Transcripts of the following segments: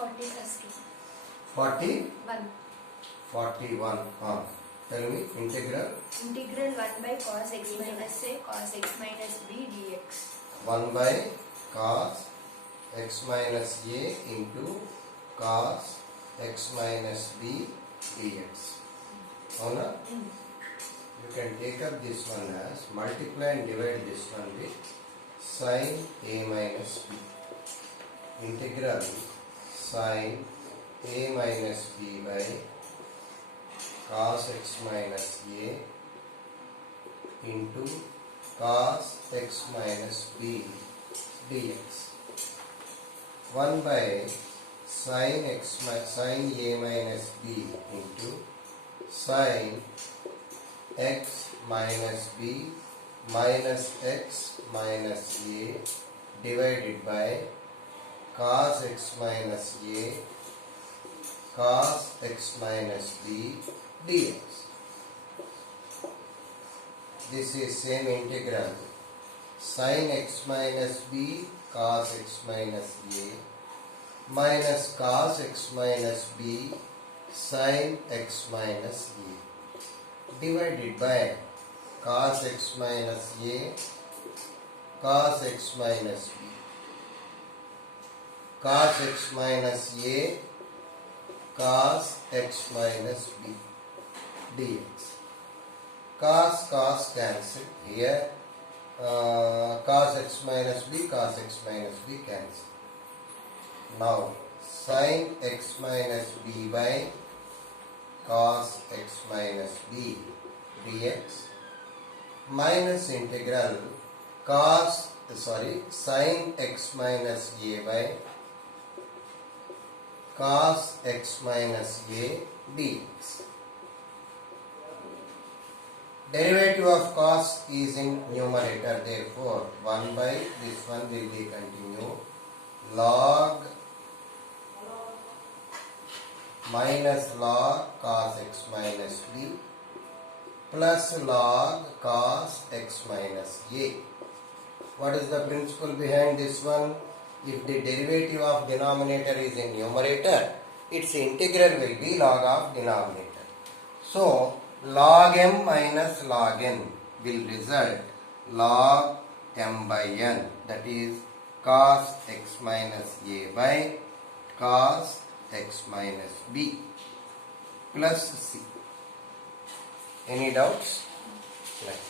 40 plus 2. 40? 1. 41. Tell me, integral? Integral 1 by cos x minus a cos x minus b dx. 1 by cos x minus a into cos x minus b dx. Avuna? You can take up this one as multiply and divide this one with sin a minus b. Integral sin a minus b by cos x minus a into cos x minus b dx. 1 by sin a minus b into sin x minus b minus x minus a divided by cos x minus a cos x minus b dx. This is same integral sin x minus b cos x minus a minus cos x minus b sin x minus a divided by cos x minus a cos x minus b cos x minus a cos x minus b dx. Cos cancel here, cos x minus b cancel. Now sin x minus b by cos x minus b dx minus integral sin x minus a by cos x minus a dx. Derivative of cos is in numerator, therefore 1 by this one will be continued log minus log cos x minus b plus log cos x minus a. What is the principle behind this one? If the derivative of denominator is in numerator, its integral will be log of denominator. So, log m minus log n will result log m by n, that is cos x minus a by cos x minus b plus c. Any doubts? Right.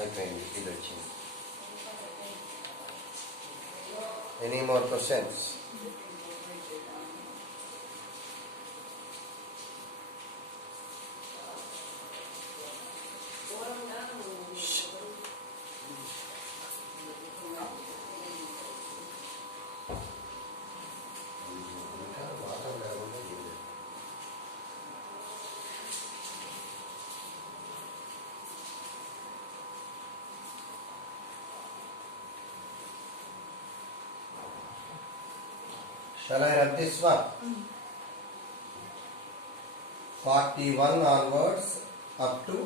అయిపోయింది ఇది వచ్చింది. Any more questions? Shall I write this one? 41 onwards up to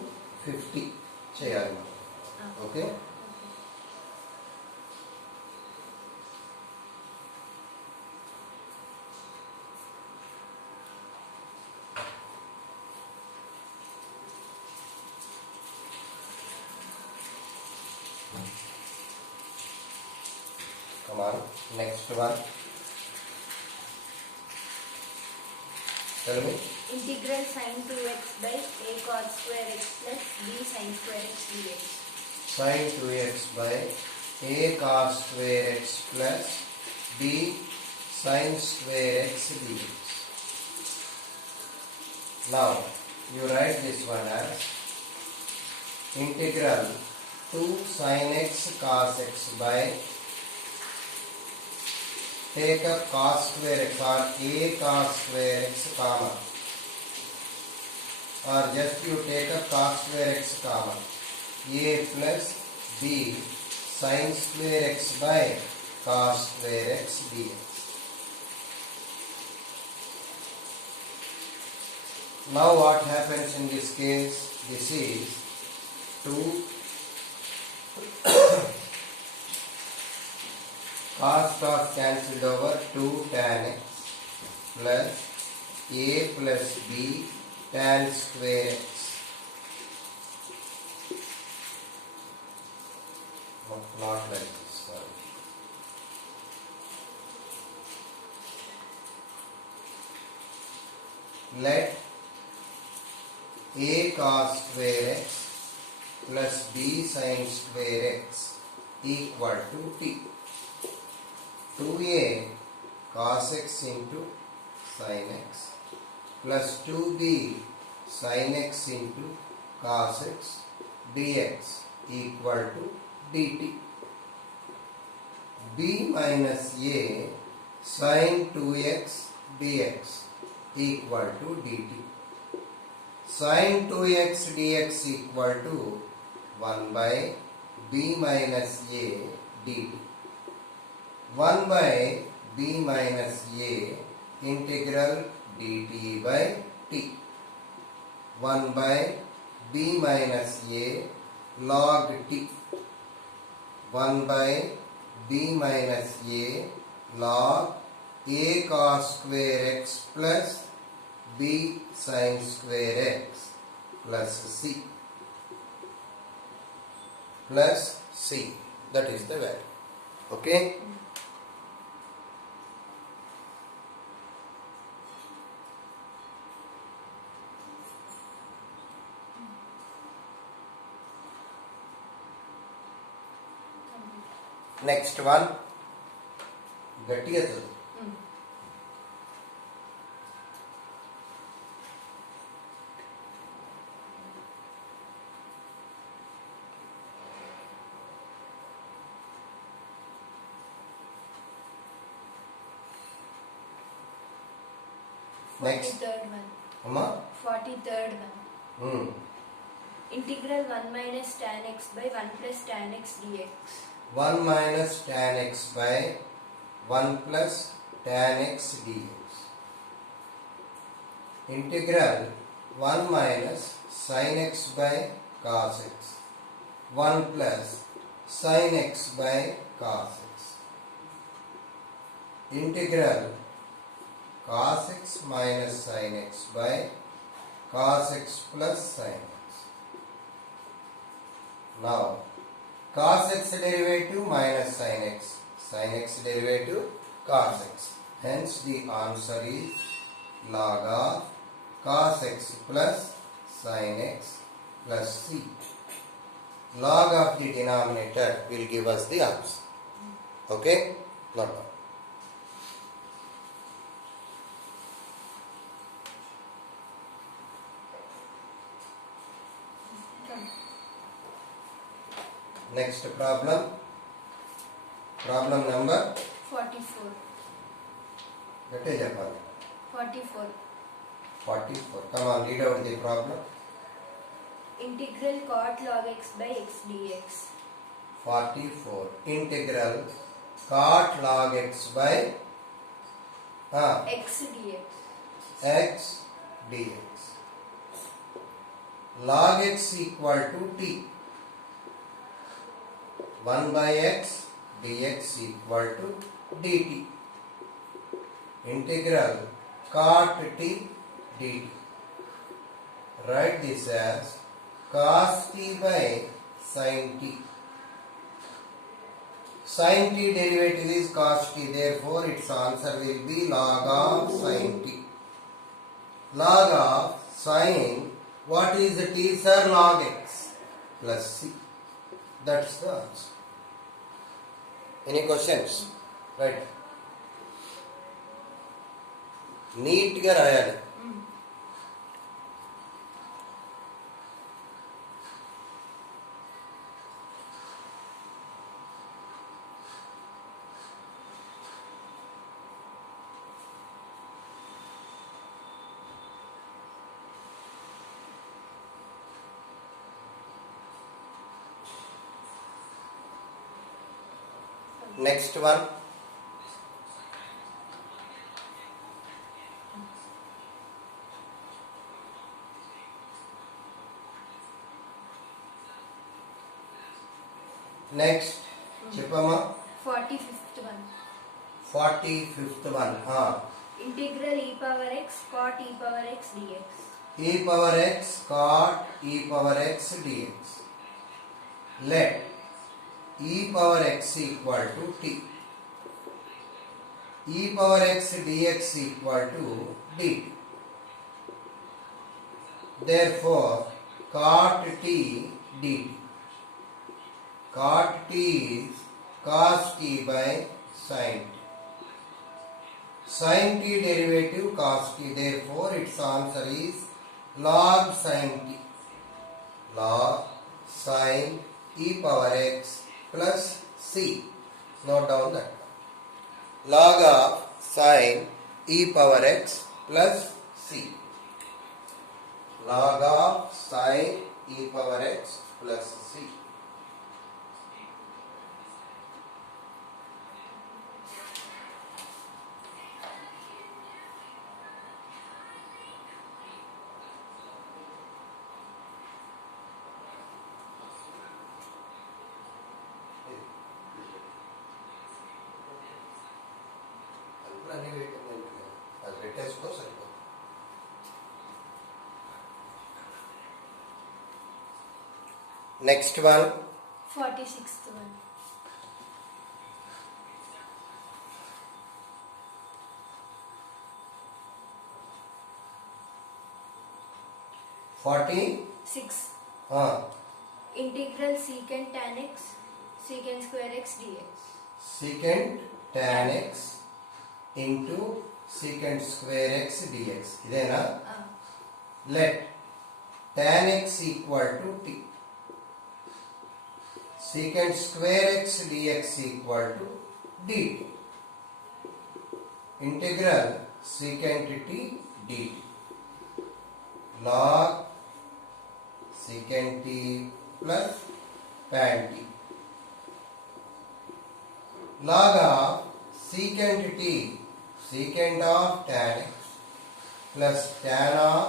50 చేయాలి. Okay? Come on, next one. Tell me. Integral sin 2x by a cos square x plus b sin square x dx. Sin 2x by a cos square x plus b sin square x dx. Now, you write this one as integral 2 sin x cos x by, take up cos square x or a cos square x comma, or just you take up cos square x comma, a plus b sin square x by cos square x dx. Now what happens in this case? This is 2 cos cancelled over 2 tan x plus a plus b tan square x. Not like this. Sorry. Let a cos square x plus b sin square x equal to t. 2a cos x into sin x plus 2b sin x into cos x dx equal to dt. b minus a sin 2x dx equal to dt. Sin 2x dx equal to 1 by b minus a dt. 1 by b minus a integral dt by t. 1 by b minus a log t. 1 by b minus a log a cos square x plus b sin square x plus c. Plus c. That is the value. Okay? Next one. గట్టిగా చదువు. Next. 43rd one. అమ్మా 43rd one. Integral 1 minus tan x by 1 plus tan x dx. 1 minus tan x by 1 plus tan x dx. Integral 1 minus sin x by cos x. 1 plus sin x by cos x. Integral cos x minus sin x by cos x plus sin x. Now cos x derivative minus sin x derivative cos x. Hence the answer is log of cos x plus sin x plus c. Log of the denominator will give us the answer. Okay? Not bad. Next problem. Problem number 44. That is Japan. 44. 44. Come on, read out the problem. Integral cot log x by x dx. 44. Integral cot log x by X dx. x dx. Log x equal to t. 1 by x dx equal to dt. Integral cot t dt. Write this as cos t by sin t. Sin t derivative is cos t, therefore its answer will be log of sin t. Log of sin, what is the t, sir? Log x plus c. That's the answer. Any questions? Right. Neat గా రాయాలి. Next one. Next చెప్పమ్మా. 45th one. 45th one. Integral e power x cot e power x dx. E power x cot e power x dx. Let e power x equal to t. E power x dx equal to dt. Therefore, cot t dt. Cot t is cos t by sin t. Sin t derivative cos t. Therefore, its answer is log sin t. Log sin e power x plus c. Note down that. Log of sin e power x plus c. Log of sin e power x plus c. అది పెట్టేసుకో సరిపోతుంది. Next one 46th one. Forty 6. Integral secant tan x secant square x dx. secant tan x into secant square x dx. ఇదేనా? Let tan x equal to t. secant square x dx equal to dt. Integral secant t dt. Log secant t plus tan t. Log of secant t, secant of tan x plus tan of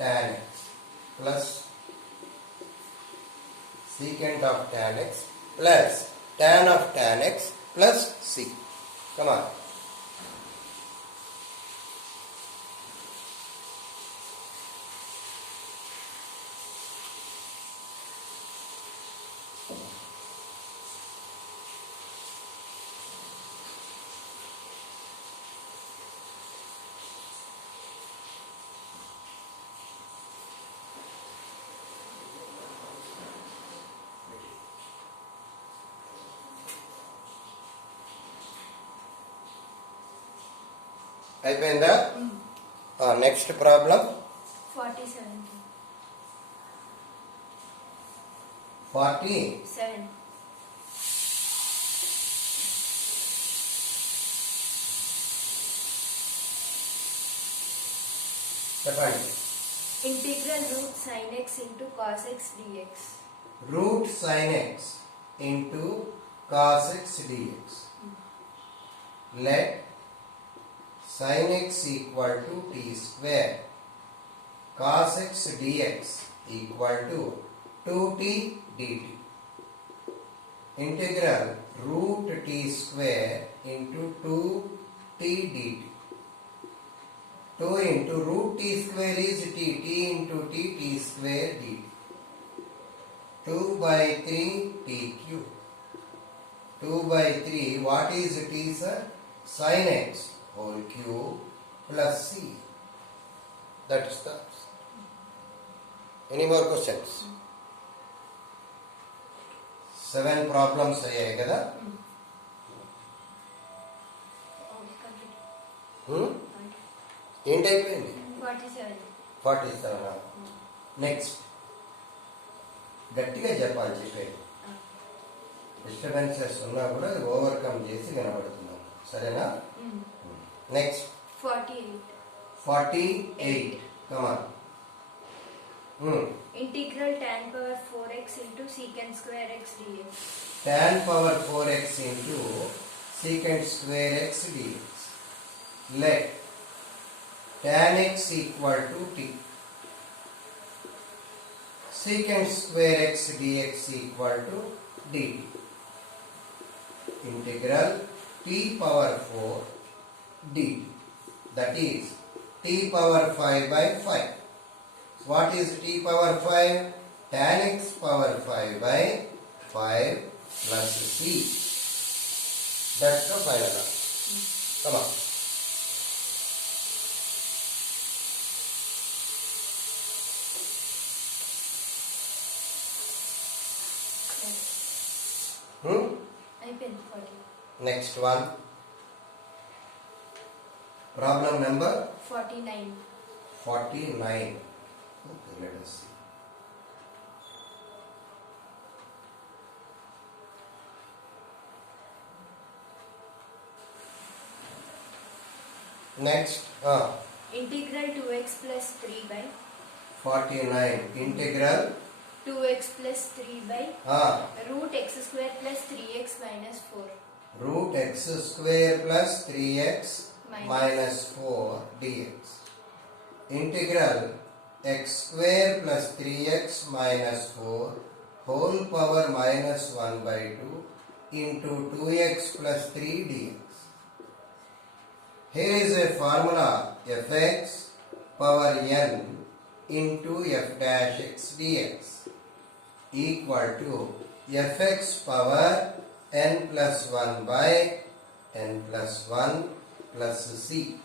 tan x plus secant of tan x plus tan of tan x plus c. Come on. అయిపోయిందా? Next problem 47. 47. చెప్పండి. Integral root sin x into cos x dx. Root sin x into cos x dx. Let sin x equal to t square, cos x dx equal to 2t dt. Integral root t square into 2t dt. 2 into root t square is t, t into t, t square dt. 2 by 3 t cube. 2 by 3, what is t sir? Sin x whole cube plus c. That is the answer. Any more questions? 7 problems అయ్యాయి కదా? ఏంటైపోయింది? 47. Next గట్టిగా చెప్పాలి చెప్పేది. Disturbances ఉన్నా కూడా అది overcome చేసి వినబడుతున్నాం. సరేనా? Next 48. Come on. Integral tan power 4x into secant square x dx. Tan power 4x into secant square x dx. Let tan x equal to t. Secant square x dx equal to dt. integral t power 4 dt. That is t power 5 by 5. What is t power 5? Tan x power 5 by 5 plus c. That's the final answer. Come on. అయిపోయింది 40. Next one. Problem number 49. 49. Okay, let us see. Next, Integral 2x plus 3 by 49. Integral 2x plus 3 by root x square plus 3x minus 4. root x square plus 3x minus 4 dx. Integral x square plus 3x minus 4 whole power minus 1 by 2 into 2x plus 3 dx. Here is a formula fx power n into f dash x dx equal to fx power n plus 1 by n plus 1 plus c.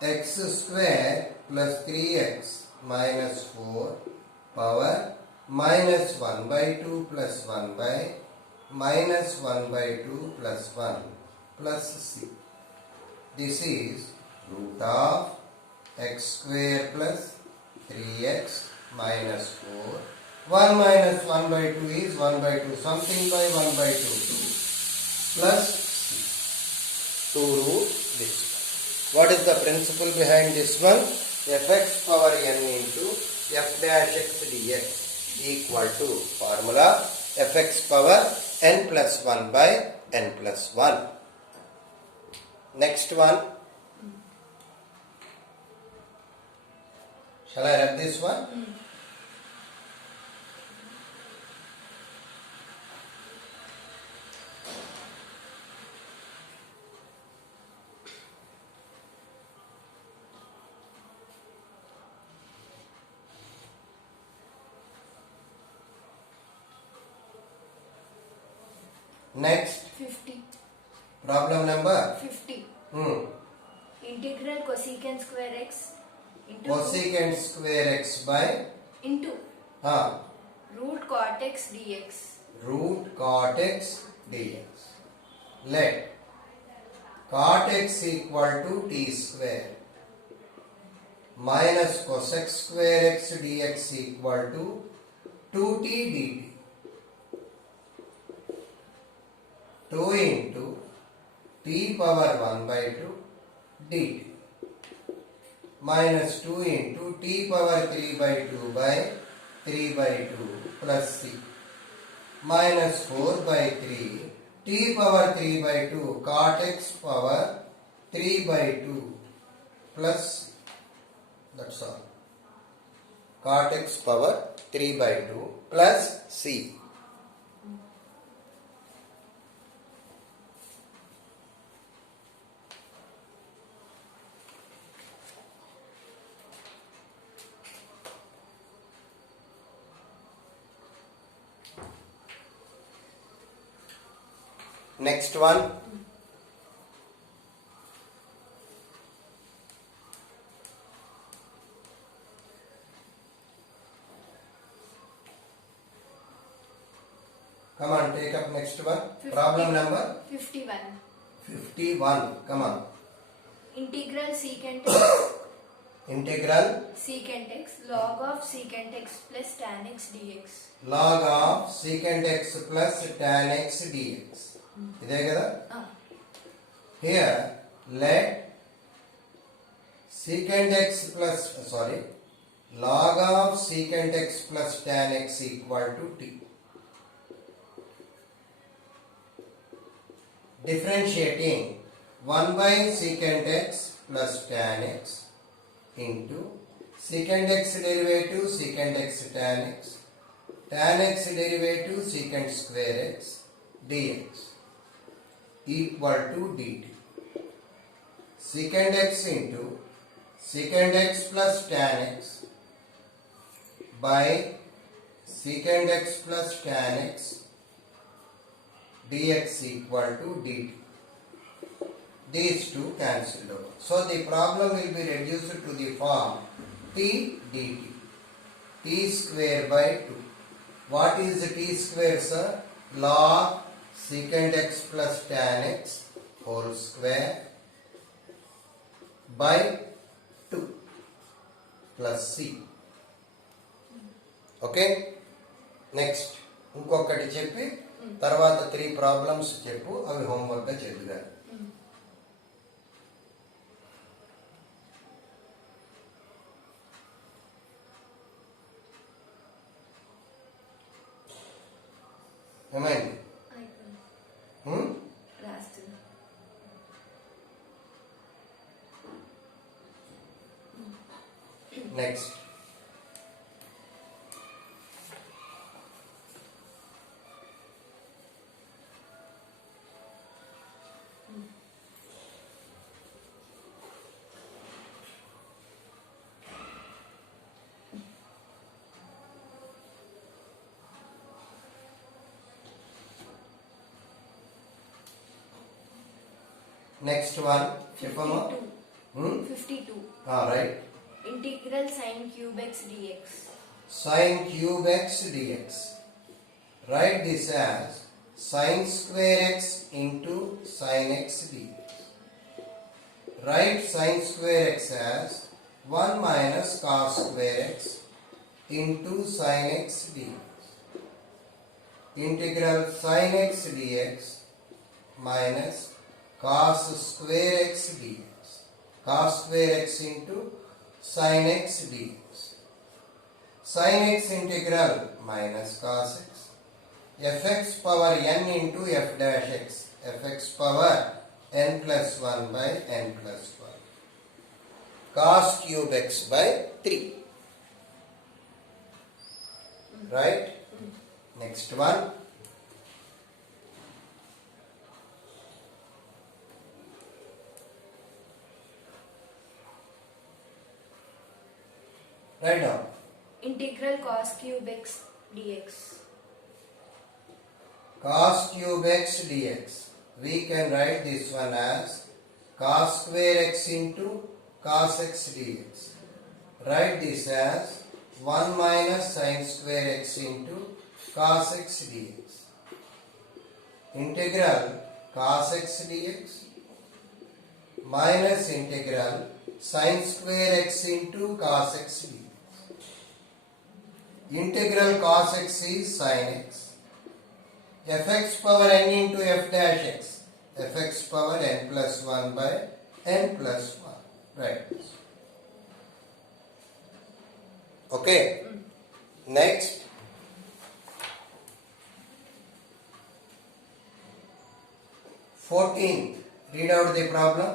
X square plus 3x minus 4 power minus 1 by 2 plus 1 by minus 1 by 2 plus 1 plus c. This is root of x square plus 3x minus 4. 1 minus 1 by 2 is 1 by 2. Something by 1 by 2. 2 plus c. 2 root this one. What is the principle behind this one? Fx power n into f dash x dx equal to formula fx power n plus 1 by n plus 1. Next one. Shall I write this one? Next, 50. problem number 50. hmm. Integral cosecant square x into cosecant square x by into root cot x dx. root cot x dx. Let cot x equal to t square minus cos x square x dx equal to 2t dt. 2 into t power 1 by 2 dt minus 2 into t power 3 by 2 by 3 by 2 plus c minus 4 by 3 t power 3 by 2 cot x power 3 by 2 plus that's all. Cot x power 3 by 2 plus c. Next one. Come on, take up next one. 50. Problem number 51. 51. Come on. Integral secant x Integral secant x log of secant x plus tan x dx. log of secant x plus tan x dx. ఇదే కదా? Here let secant x plus log of secant x plus tan x equal to t. Differentiating 1 by secant x plus tan x into secant x derivative secant x tan x derivative secant square x dx. equal to dt. Secant x into secant x plus tan x by secant x plus tan x dx equal to dt. These two cancelled over. So the problem will be reduced to the form t dt. T square by 2. What is the t square, sir? Log secant x plus tan x whole square by 2 plus c. Okay next ఇంకొకటి చెప్పి తర్వాత 3 problems చెప్పు, అవి homework గా చెప్పుగా. ఏమైంది? రాస్తున్నా. Next next one చెప్పమ్మా. 52. Right. Integral sin cube x dx. Sin cube x dx. Write this as sin square x into sin x dx. Write sin square x as 1 minus cos square x into sin x dx. Integral sin x dx minus cos square x dx. Cos square x into sin x dx. Sin x integral minus cos x. Fx power n into f dash x. Fx power n plus 1 by n plus 1. Cos cube x by 3. Right? Next one. Write down. Integral cos cube x dx. Cos cube x dx. We can write this one as cos square x into cos x dx. Write this as 1 minus sin square x into cos x dx. Integral cos x dx minus integral sin square x into cos x dx. Integral cos x is sin x. Fx power n into f dash x. Fx power n plus 1 by n plus 1. Right. Okay. Next. Fourteenth. Read out the problem.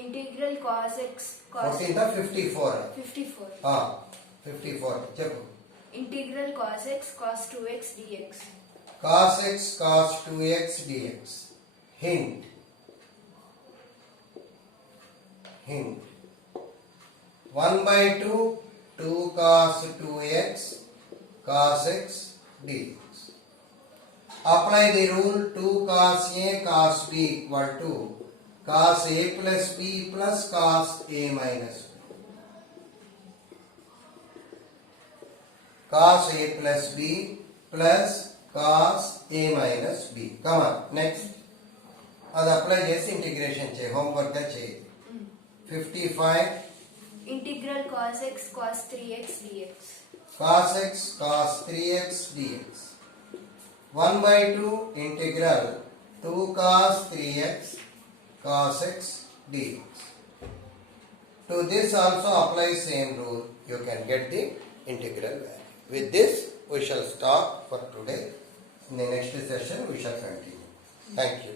Integral cos x cos 14th or 54? 54. 54. చెప్పు. Integral cos x cos 2x dx. Cos x cos 2x dx. Hint. 1 by 2 2 cos 2x cos x dx. Apply the rule 2 cos a cos b equal to cos a plus b plus cos a minus b. Cos a plus b plus cos a minus b. Come on, next. అది apply చేసి integration చేయి, homework గా చేయి. 55. Integral cos x cos 3x dx. Cos x cos 3x dx. 1 by 2 integral 2 cos 3x cos x dx. To this also apply same rule. You can get the integral value. With this we shall stop for today. In the next session we shall continue. Thank you.